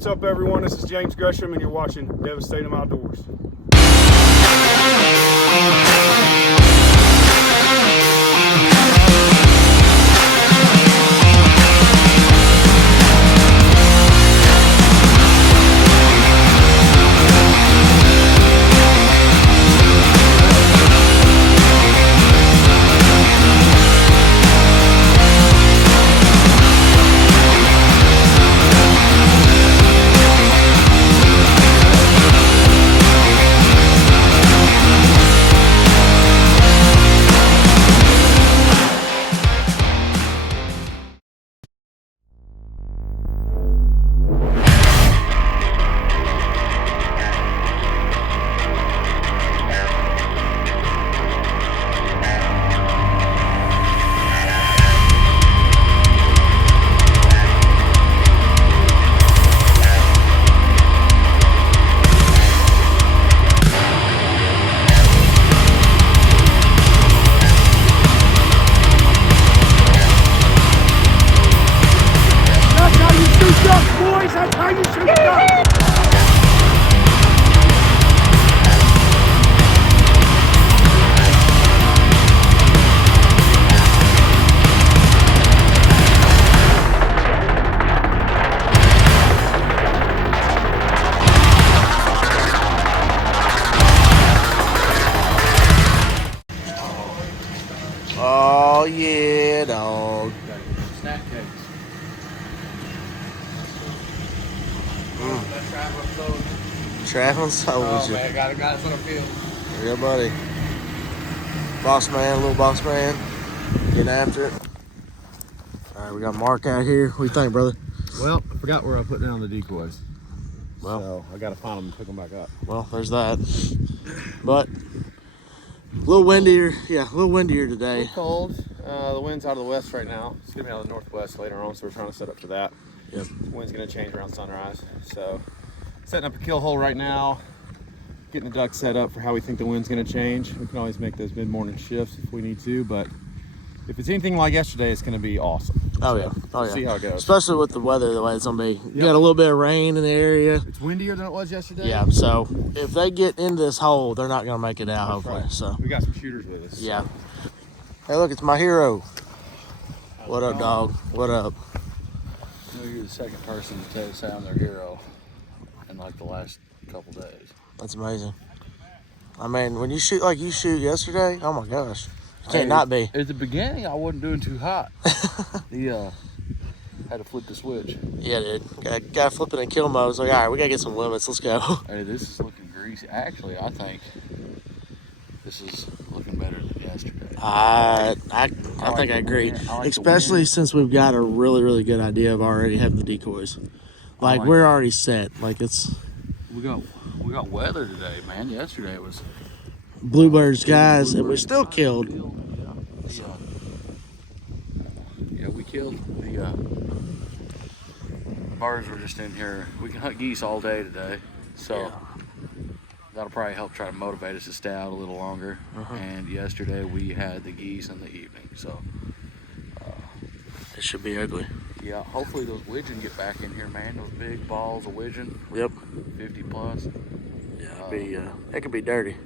What's up, everyone? This is James Gresham, and you're watching Devastate'em Outdoors. That's how you shoot ducks! Oh yeah, dog. Snack cakes. Traveling soldier. Oh man, got us on the field. Yeah, buddy. Boss man, little boss man. Getting after it. Alright, we got Mark out here. What do you think, brother? Well, I forgot where I put down the decoys. Well, So I gotta find them and pick them back up. well, there's that. But a little windier, yeah, a little windier A today. little cold. The wind's out of the west right now. It's gonna be out of the northwest later on, so we're trying to set up for that. Yep. The wind's gonna change around sunrise. So setting up a kill hole right now, getting the ducks set up for how we think the wind's gonna change. We can always make those mid-morning shifts if we need to, but if it's anything like yesterday, it's gonna be awesome. Oh yeah, oh yeah. See how it goes. Especially with the weather the way it's gonna be. You got a little bit of rain in the area. It's windier than it was yesterday. Yeah, so if they get in this hole, they're not gonna make it out, hopefully. Right. So We got some shooters with us. yeah. Hey, look, it's my hero. What up, dog? What up? You know, you're the second person to say I'm their hero in like the last couple days. That's amazing. I mean, when you shoot like you shoot yesterday, oh my gosh, you can't not be. At the beginning, I wasn't doing too hot. Had to flip the switch. Yeah, dude. Got flipping in kill mode. It's like, all right, we gotta get some limits. Let's go. Hey, this is looking greasy. Actually, I think this is looking better than yesterday. I think I agree. Especially since we've got a really, really good idea of already having the decoys. Like we're already set. Like it's We got weather today, man. Yesterday was bluebird skies, and we still killed. Yeah, we killed the birds were just in here. We can hunt geese all day today, so that'll probably help try to motivate us to stay out a little longer. And yesterday we had the geese in the evening, so It should be ugly. yeah, hopefully those widgeon get back in here, man. Those big balls of widgeon, Yep. 50 plus. Yeah, it could be dirty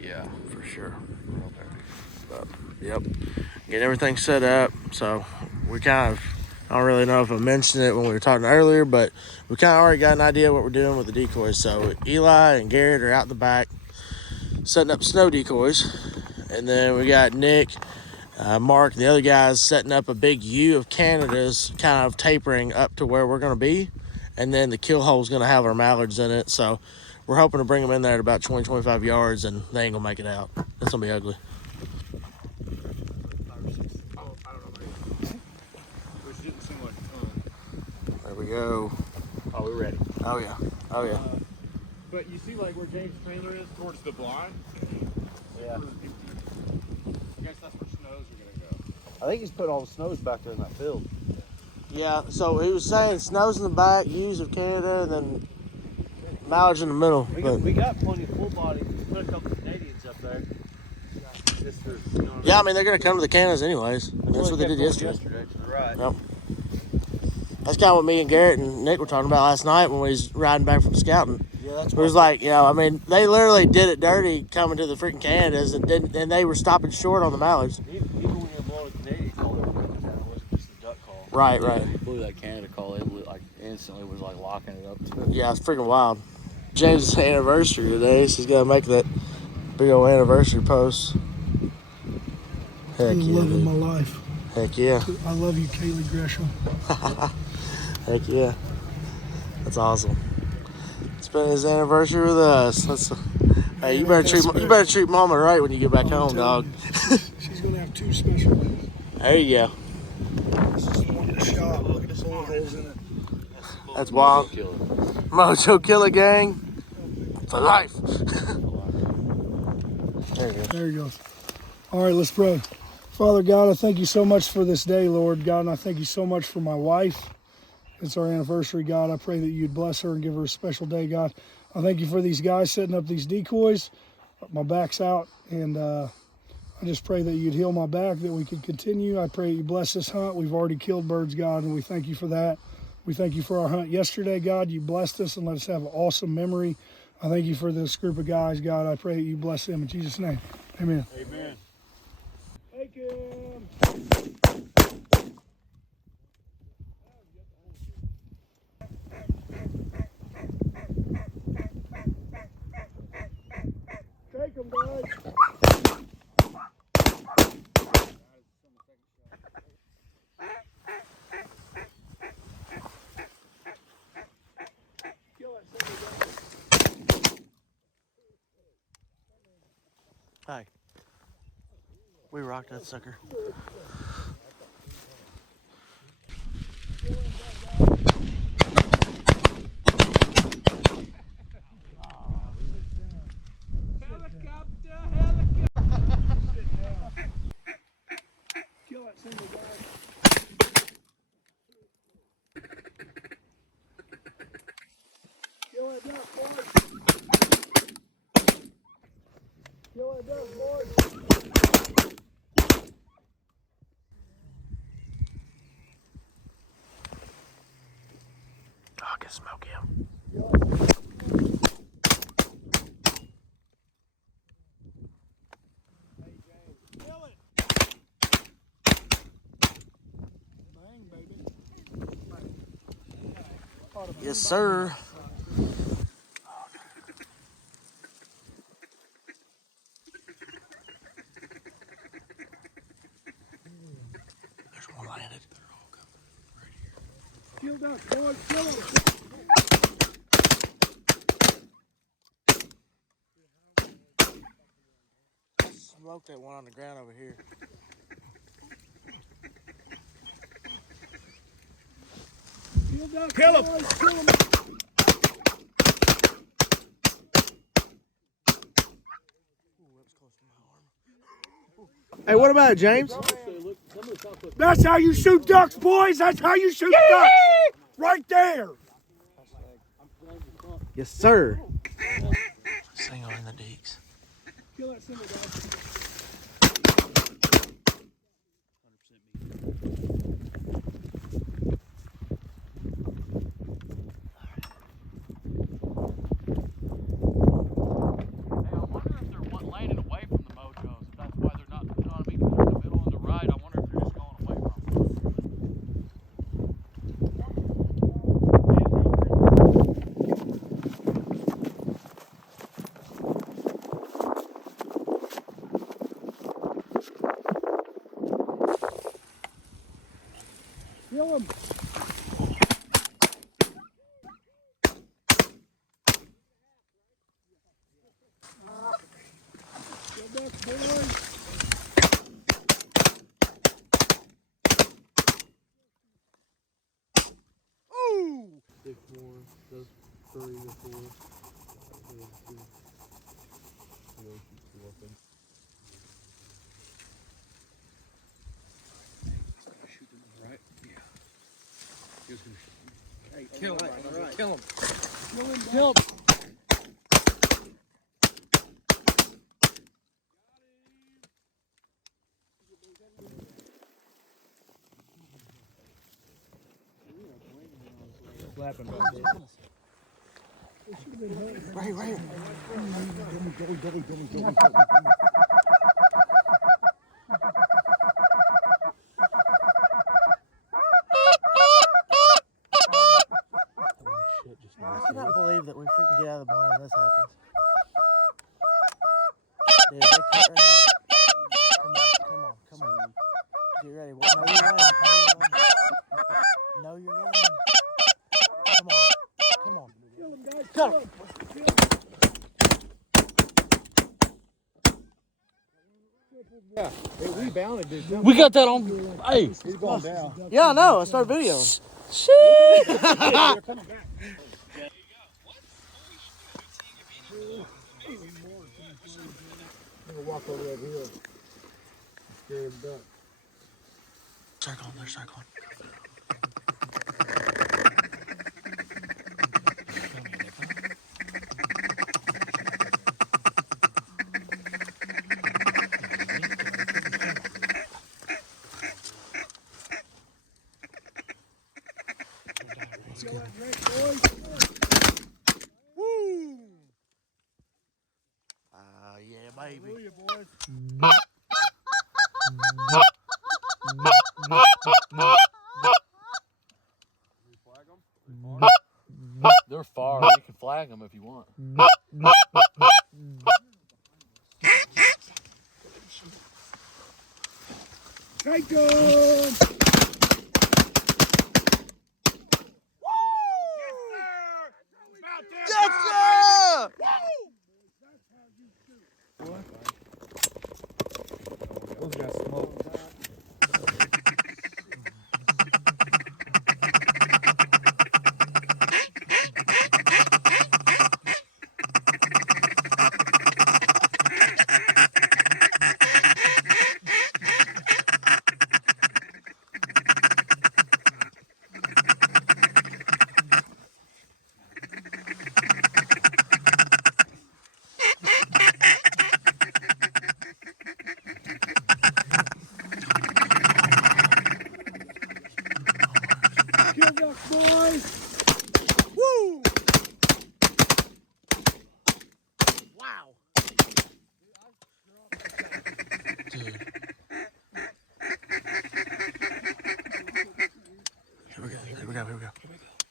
Yeah, for sure. real dirty. But yep, get everything set up. So we kind of, I don't really know if I mentioned it when we were talking earlier, but we kind of already got an idea what we're doing with the decoys. So Eli and Garrett are out the back setting up snow decoys, and then we got Nick, Mark, and the other guys setting up a big U of Canada's, kind of tapering up to where we're going to be, and then the kill hole is going to have our mallards in it. So we're hoping to bring them in there at about 20-25 yards, and they ain't gonna make it out. It's gonna be ugly. There we go. Oh, we're ready. Oh yeah. Oh yeah. But you see, like where James' trailer is towards the blind? Yeah. I guess that's where snows are gonna go. I think he's put all the snows back there in that field. Yeah. So he was saying snows in the back, U's of Canada, and then mallards in the middle. We got plenty of full bodies. Put a couple Canadians up there. Just for, you know what Yeah, I mean they're gonna come to the Canadas anyways. I mean, that's what they did yesterday. to the right. Yep. That's kind of what me and Garrett and Nick were talking about last night when we was riding back from scouting. Yeah, that's It was like, you know, I mean, they literally did it dirty coming to the freaking Canadas and they were stopping short on the mallards. Even when you're blowing a Canadian call, it wasn't just a duck call. Right, Yeah, right. he blew that Canada call. It like instantly was like locking it up to it. Yeah, it's freaking wild. James' anniversary today, so he's got to make that big old anniversary post. Heck The yeah, love of dude. my life. Heck yeah. I love you, Kaylee Gresham. Heck yeah. That's awesome. Spend his anniversary with us. Hey, you better treat Mama right when you get back home, dog. She's gonna have 2 special ones. There you go. This is the one in the shop. Look at the bullet holes in it. That's wild. Killer. Mojo Killer Gang for life. There you go. There you go. All right, let's pray. Father God, I thank you so much for this day, Lord God, and I thank you so much for my wife. It's our anniversary, God. I pray that you'd bless her and give her a special day, God. I thank you for these guys setting up these decoys. My back's out, and I just pray that you'd heal my back, that we could continue. I pray that you bless this hunt. We've already killed birds, God, and we thank you for that. We thank you for our hunt yesterday, God. You blessed us and let us have an awesome memory. I thank you for this group of guys, God. I pray that you bless them in Jesus' name. Amen. Amen. Take him. Take him, guys. Hey, we rocked that sucker. Kill that single guy. Kill that duck, boys. Kill that duck, boys. Oh, I can smoke him. Yes, sir. There's one landed. Kill duck, boys. Kill him. Smoke that one on the ground over here. Kill duck, Kill him. boys. Kill him. Hey, what about it, James? That's how you shoot ducks, boys. That's how you shoot ducks. Right there. Yes, sir. Single in the deeks. Kill that single guy. Hey, I wonder if they're landing away from the mojos. If that's why they're not, you know what I mean? They're in the middle and the right. I wonder if they're just going away from them. Kill him. Kill ducks, boys. Kill him. flapping back there. Right here. I cannot believe that we freaking get out of the blind and this happens. Dude, they cut right now. Come on. Get ready. Know you're running. Know you're running. Come on. Cut him. Yeah, it rebounded, dude. We got that on. Hey, He's going down. Yeah, I know. I started videoing. They're coming back. I'm gonna walk over that hill. Scare the duck. Circle. They're circling. Yeah, baby. they're far. You can flag them if you want. Take them! Yes, sir! Those guys smoke. Kill duck, boys! Woo! Wow. Dude. Here we go.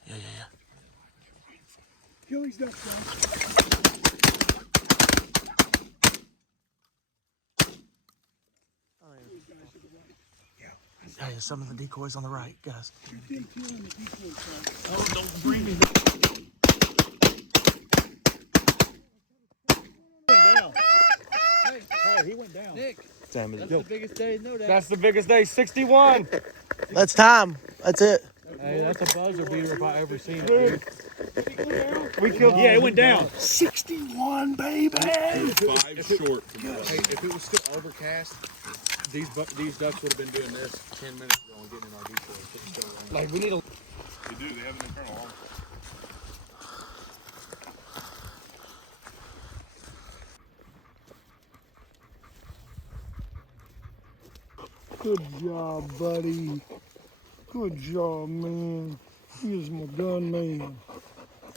Yeah. Kill these ducks, guys. Hey, there's some of the decoys on the right, guys. Oh, don't bring me. Hey, he went down. Nick, Damn it. that's the biggest day in Nodak. That's the biggest day, 61. That's time. That's it. Hey, that's a buzzer beater if I ever seen it. We killed. Yeah, it went down. 61, baby! 5 short from the Hey, if it was still overcast, these ducks would have been doing this 10 minutes ago and getting in our decoys. Like, we need a... They do. They have an internal arm. Good job, buddy. Good job, man. He is my gun man.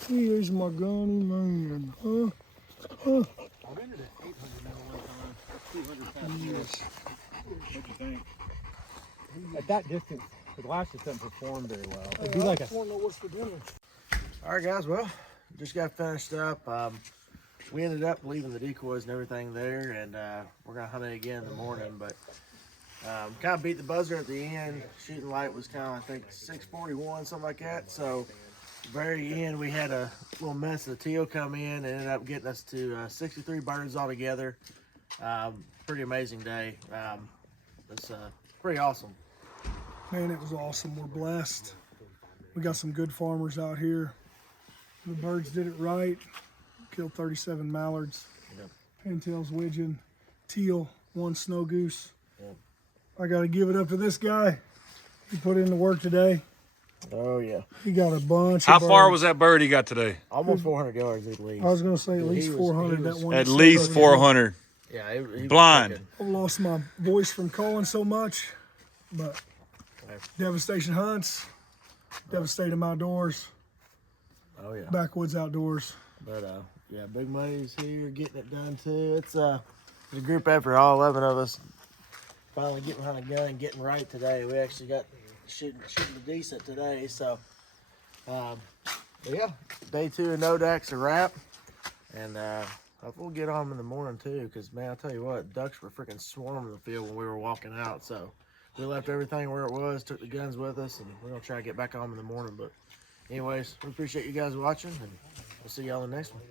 He is my gunny man. Huh? I've entered at 800 now one time. 200 pounds. Yes. What you think? At that distance, the glass just doesn't perform very well. It'd be like a... what's for dinner. All right, guys. Well, just got finished up. We ended up leaving the decoys and everything there, and we're gonna hunt it again in the morning. But kind of beat the buzzer at the end. Shooting light was kind of, I think, 641, something like that. So very end, we had a little mess of teal come in and ended up getting us to 63 birds altogether. Pretty amazing day. It's pretty awesome. Man, it was awesome. We're blessed. We got some good farmers out here. The birds did it right. Killed 37 mallards, Yep. pintails, widgeon, teal, 1 snow goose. Yep. I got to give it up to this guy. He put in the work today. Oh yeah, He got a bunch How of far birds. was that bird he got today? almost 400 yards at least. I was going to say at least He was- 400. he was- That one At that least said- 400. Yeah, he was Blind. cooking. I've lost my voice from calling so much, but Devastation hunts, Devastate'em outdoors. Oh yeah. Backwoods Outdoors. But yeah, Big Money's here getting it done too. It's a group effort, all 11 of us finally getting behind a gun and getting right today. We actually got shooting decent today. So but yeah, day 2 of Nodak's a wrap, and hopefully we'll get on them in the morning too. Cause man, I tell you what, ducks were freaking swarming the field when we were walking out. So we left everything where it was, took the guns with us, and we're gonna try to get back on them in the morning. But anyways, we appreciate you guys watching, and we'll see y'all in the next one.